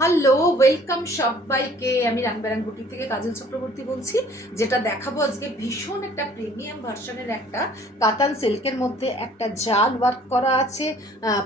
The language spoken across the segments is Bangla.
হ্যালো, ওয়েলকাম সবাইকে। আমি রাংবারাং বুটি থেকে কাজল চক্রবর্তী বলছি। যেটা দেখাবো আজকে ভীষণ একটা প্রিমিয়াম ভার্সনের একটা কাতান সিল্কের মধ্যে একটা জাল ওয়ার্ক করা আছে।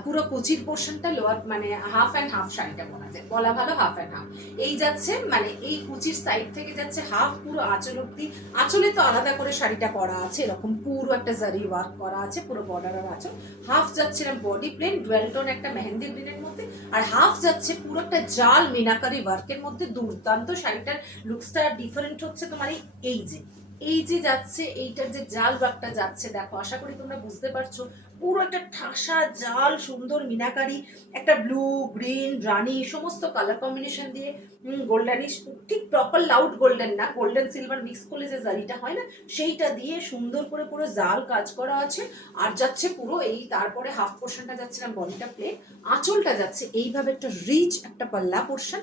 পুরো কুচির পোর্শনটা লোয়ার মানে হাফ অ্যান্ড হাফ শাড়িটা বলা ভালো হাফ অ্যান্ড হাফ। এই যাচ্ছে মানে এই কুচির সাইড থেকে যাচ্ছে হাফ পুরো আঁচল অব্দি। আঁচলে তো আলাদা করে শাড়িটা করা আছে, এরকম পুরো একটা জারি ওয়ার্ক করা আছে, পুরো বর্ডার আর আঁচল। হাফ যাচ্ছে বডি প্লেন ডুয়েল টোন একটা মেহেন্দি গ্রিনের মধ্যে, আর হাফ যাচ্ছে পুরো একটা জাল মিনাকারি ওয়ার্কের মধ্যে। দুর্দান্ত শাড়িটার লুকসটা ডিফারেন্ট হচ্ছে তোমার এই যে যাচ্ছে এইটার যে জাল ওয়ার্কটা যাচ্ছে, দেখো আশা করি তোমরা বুঝতে পারছো। পুরো একটা ঠাসা জাল সুন্দর মিনাকারি, একটা ব্লু গ্রিন রানি সমস্ত কালার কম্বিনেশন দিয়ে গোল্ডেনিশ, ঠিক প্রপার লাউড গোল্ডেন না, গোল্ডেন সিলভার মিক্স করলে যে জারিটা হয় না, সেইটা দিয়ে সুন্দর করে পুরো জাল কাজ করা আছে। আর যাচ্ছে পুরো এই, তারপরে হাফ পোর্শনটা যাচ্ছে না বডিটা প্লেন, আঁচলটা যাচ্ছে এইভাবে একটা রিচ একটা পাল্লা পোর্শন,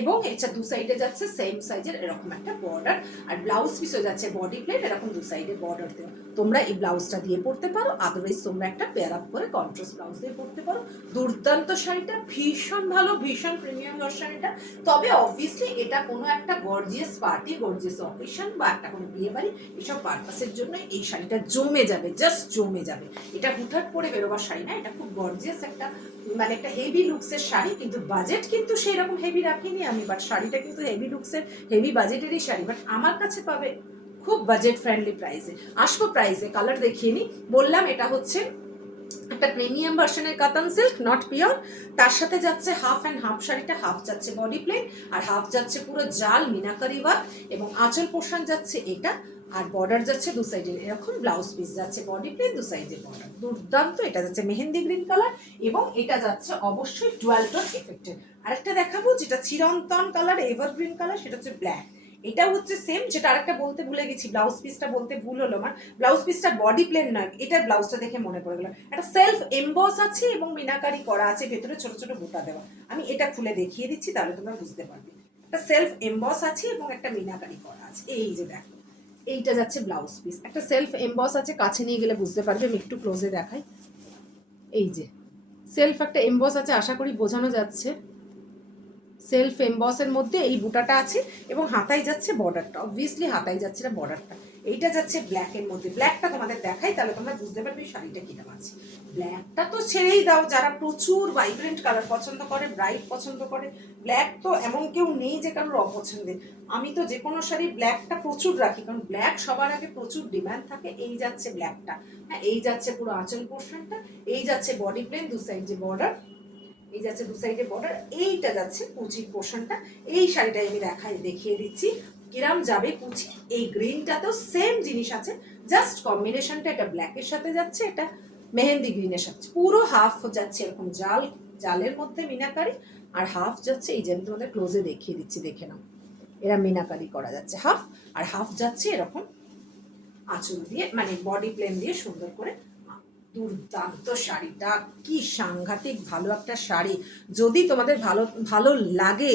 এবং এটা দু সাইডে যাচ্ছে সেম সাইজের এরকম একটা বর্ডার। আর ব্লাউজ পিসও যাচ্ছে বডি প্লেন এরকম দু সাইডে বর্ডার দেওয়া। তোমরা এই ব্লাউজটা দিয়ে পরতে পারো, আদারওয়াইজ তোমরা একটা পেয়ার আপ করে কন্ট্রাস্ট ব্লাউজ দিয়ে পরতে পারো। দুর্দান্ত শাড়িটা, ভীষণ ভালো, ভীষণ প্রিমিয়াম ভার্সন এটা। তবে অবভিয়াসলি এটা কোনো একটা গর্জিয়াস পার্টি, গর্জিয়াস অকেশন বা একটা কোনো বিয়ে বাড়ি, এসব পারপাসের জন্য এই শাড়িটা জমে যাবে, জাস্ট জমে যাবে। এটা হুটহাট পরে বেরোবার শাড়ি না, এটা খুব গর্জিয়াস একটা মানে একটা হেভি লুকসের শাড়ি। কিন্তু বাজেট কিন্তু সেই রকম হেভি রাখিনি আমি, বাট শাড়িটা কিন্তু হেভি লুকসের হেভি বাজেটেরই শাড়ি, বাট আমার কাছে পাবে খুব বাজেট ফ্রেন্ডলি প্রাইসে। আসবো প্রাইসে, কালার দেখিয়ে নি। বললাম এটা হচ্ছে একটা প্রিমিয়াম ভার্সনের কাতান সিল্ক, নট পিওর। তার সাথে যাচ্ছে হাফ অ্যান্ড হাফ, শাড়িটা হাফ যাচ্ছে বডি প্লেন আর হাফ যাচ্ছে পুরো জাল মিনাকারি ওয়ার্ক, এবং আঁচল পোর্শন যাচ্ছে এটা, আর বর্ডার যাচ্ছে দু সাইডে এরকম, ব্লাউজ পিস যাচ্ছে বডি প্লেন দু সাইডে বর্ডার। দুর্দান্ত। এটা যাচ্ছে মেহেন্দি গ্রিন কালার, এবং এটা যাচ্ছে অবশ্যই ডুয়াল টোন এফেক্টেড। আরেকটা দেখাবো যেটা চিরন্তন কালার, এভারগ্রিন কালার, সেটা হচ্ছে ব্ল্যাক। এটা হচ্ছে সেম, যেটা আরেকটা বলতে ভুলে গেছি, ব্লাউজ পিসটা বলতে ভুল হলো আমার। ব্লাউজ পিসটা বডি প্লেন নয়, এটার ব্লাউজটা দেখে মনে পড়ে গেল, একটা সেলফ এমবস আছে এবং মিনাকারি করা আছে, ভেতরে ছোট ছোট বুটা দেওয়া। আমি এটা খুলে দেখিয়ে দিচ্ছি, তাহলে তোমরা বুঝতে পারবে। একটা সেলফ এমবস আছে এবং একটা মিনাকারি করা আছে। এই যে দেখো, এইটা যাচ্ছে ব্লাউজ পিস, একটা সেলফ এমবস আছে, কাছে নিয়ে গেলে বুঝতে পারবে, আমি একটু ক্লোজে দেখাই। এই যে সেলফ একটা এমবস আছে, আশা করি বোঝানো যাচ্ছে। সেলফ এমবসের মধ্যে এই বুটাটা আছে, এবং হাতায় যাচ্ছে বর্ডারটা, অবভিয়াসলি হাতায় যাচ্ছে না বর্ডারটা। এইটা যাচ্ছে ব্ল্যাকের মধ্যে। ব্ল্যাকটা তোমাদের দেখাই, তাহলে তোমরা বুঝতে পারবে শাড়িটা কিরকম আছে। ব্ল্যাকটা তো ছেড়েই দাও, যারা প্রচুর ভাইব্রেন্ট কালার পছন্দ করে, ব্রাইট পছন্দ করে, ব্ল্যাক তো এমন কেউ নেই যে কারোর অপছন্দের। আমি তো যে কোনো শাড়ি ব্ল্যাকটা প্রচুর রাখি, কারণ ব্ল্যাক সবার আগে প্রচুর ডিমান্ড থাকে। এই যাচ্ছে ব্ল্যাকটা, হ্যাঁ, এই যাচ্ছে পুরো আঁচল পোর্শনটা, এই যাচ্ছে বডি প্লেন দু সাইড যে বর্ডার, এই যাচ্ছে দু সাইডে বর্ডার, এইটা যাচ্ছে কুচির পোর্শনটা। এই শাড়িটাই আমি দেখিয়ে দিচ্ছি কিরাম যাবে কুচি। এই গ্রিনটাতেও সেম জিনিস আছে, জাস্ট কম্বিনেশনটা এটা ব্ল্যাকের সাথে যাচ্ছে, এটা মেহেন্দি গ্রিনের সাথে। পুরো হাফ যাচ্ছে এরকম জাল, জালের মধ্যে মিনাকারি, আর হাফ যাচ্ছে এই যে আমি তোমাদের ক্লোজে দেখিয়ে দিচ্ছি, দেখে নাও। এরা মিনাকারি করা যাচ্ছে হাফ, আর হাফ যাচ্ছে এরকম আঁচল দিয়ে মানে বডি প্লেন দিয়ে সুন্দর করে। দুর্দান্ত শাড়িটা, কি সাংঘাতিক ভালো একটা শাড়ি। যদি তোমাদের ভালো ভালো লাগে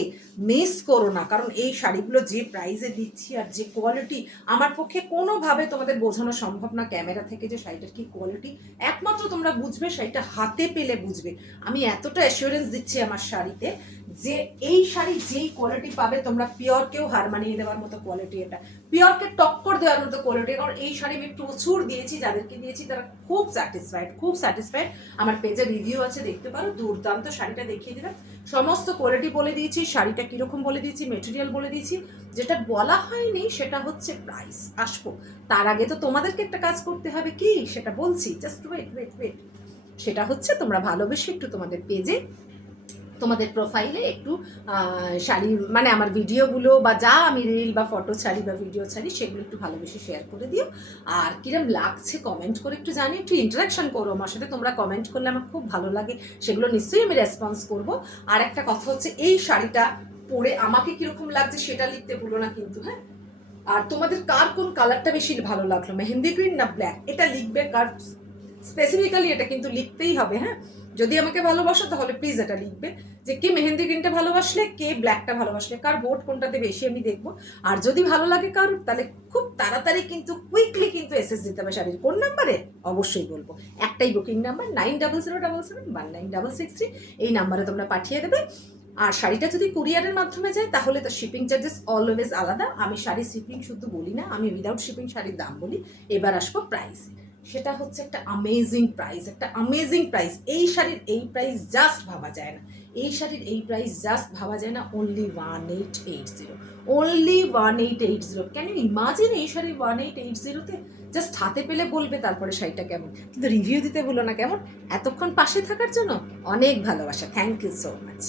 মিস করো না, কারণ এই শাড়িগুলো যে প্রাইসে দিচ্ছি আর যে কোয়ালিটি, আমার পক্ষে কোনোভাবে তোমাদের বোঝানো সম্ভব না ক্যামেরা থেকে যে শাড়িটার কি কোয়ালিটি। একমাত্র তোমরা বুঝবে, শাড়িটা হাতে পেলে বুঝবে। আমি এতটা অ্যাসিওরেন্স দিচ্ছি আমার শাড়িতে, যে এই শাড়ি যেই কোয়ালিটি পাবে তোমরা, পিওরকেও হার মানিয়ে দেওয়ার মতো কোয়ালিটি, এটা পিওরকে টক্কর দেওয়ার মতো কোয়ালিটি। কারণ এই শাড়ি আমি প্রচুর দিয়েছি, যাদেরকে দিয়েছি তারা খুব স্যাটিসফাইড, খুব স্যাটিসফাইড। আমার পেজে রিভিউ আছে, দেখতে পারো। দুর্দান্ত শাড়িটা দেখিয়ে দিলাম, সমস্ত কোয়ালিটি বলে দিয়েছি, শাড়িটা কীরকম বলে দিয়েছি, মেটেরিয়াল বলে দিয়েছি। যেটা বলা হয়নি সেটা হচ্ছে প্রাইস। আসবো তার আগে তো তোমাদেরকে একটা কাজ করতে হবে, কি সেটা বলছি, জাস্ট ওয়েট ওয়েট ওয়েট। সেটা হচ্ছে তোমরা ভালোবেসে একটু তোমাদের পেজে, তোমাদের প্রোফাইলে একটু শাড়ি মানে আমার ভিডিওগুলো বা যা আমি রিল বা ফটো ছাড়ি বা ভিডিও ছাড়ি, সেগুলো একটু ভালোবেসে শেয়ার করে দিও। আর কিরম লাগছে কমেন্ট করে একটু জানি, একটু ইন্টারাকশন করো আমার সাথে। তোমরা কমেন্ট করলে আমার খুব ভালো লাগে, সেগুলো নিশ্চয়ই আমি রেসপন্স করব। আর একটা কথা হচ্ছে, এই শাড়িটা পরে আমাকে কীরকম লাগছে সেটা লিখতে ভুলো না কিন্তু, হ্যাঁ। আর তোমাদের কার কোন কালারটা বেশি ভালো লাগলো, মেহেন্দি গ্রিন না ব্ল্যাক, এটা লিখবে। কার স্পেসিফিক্যালি এটা কিন্তু লিখতেই হবে, হ্যাঁ। যদি আমাকে ভালোবাসো তাহলে প্লিজ এটা লিখবে, যে কে মেহেন্দি গ্রিনটা ভালোবাসলে, কে ব্ল্যাকটা ভালোবাসলে, কার ভোট কোনটাতে বেশি আমি দেখবো। আর যদি ভালো লাগে কারোর, তাহলে খুব তাড়াতাড়ি কিন্তু কুইকলি কিন্তু এসএস দিতে হবে শাড়ির কোন নাম্বারে, অবশ্যই বলবো। একটাই বুকিং নাম্বার 900777196663, এই নাম্বারে তোমরা পাঠিয়ে দেবে। আর শাড়িটা যদি কুরিয়ারের মাধ্যমে যায় তাহলে তো শিপিং চার্জেস অলওয়েজ আলাদা। আমি শাড়ি শিপিং শুধু বলি না, আমি উইদাউট শিপিং শাড়ির দাম বলি। এবার আসবো প্রাইসে। সেটা হচ্ছে একটা অ্যামেজিং প্রাইস, একটা অ্যামেজিং প্রাইস। এই শাড়ির এই প্রাইস জাস্ট ভাবা যায় না, এই শাড়ির এই প্রাইস জাস্ট ভাবা যায় না। Only 1880, only 1880। Can you imagine এই শাড়ি 1880-তে? জাস্ট হাতে পেলে বলবে তারপরে শাড়িটা কেমন, কিন্তু রিভিউ দিতে বলো না কেমন। এতক্ষণ পাশে থাকার জন্য অনেক ভালোবাসা, থ্যাংক ইউ সো মাচ।